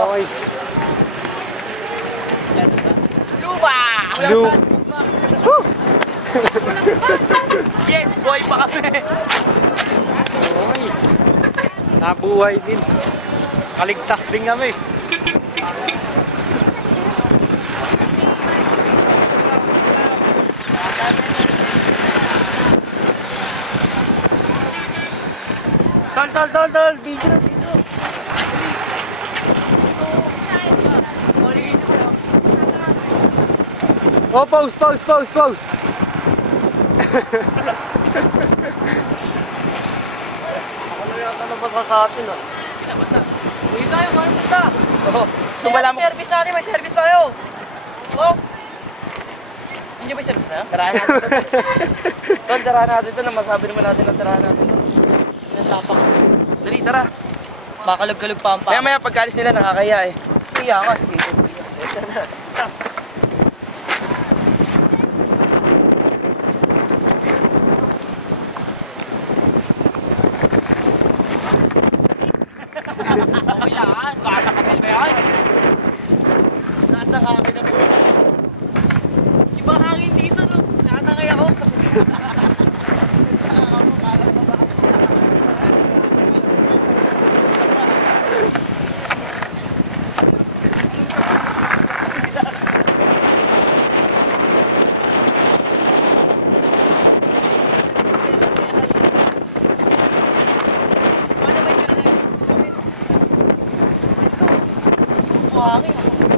okay. Lupa! Yes, boy pa kami. Okay. Nabuhay din. Kaligtas din kami. Tol, video. Oh, pause. Ano yata nabasa sa atin, ah? Sila basa? Uy tayo, kain punta. Oo. So, service natin, may service tayo. Oh. Hindi ba service na? Tarahan natin ito. Tol, tarahan natin ito. Masabi naman natin na tarahan natin ito. Natapak. Dali, tara. Makalag-kalag pa ang pa. Maya pagkalis nila nakakaya eh. Kaya ka, sige. Okay lang, bata ka ba yan? Nasa kami na po. Iba hangin dito, no? Nakatangay ako. Hangin.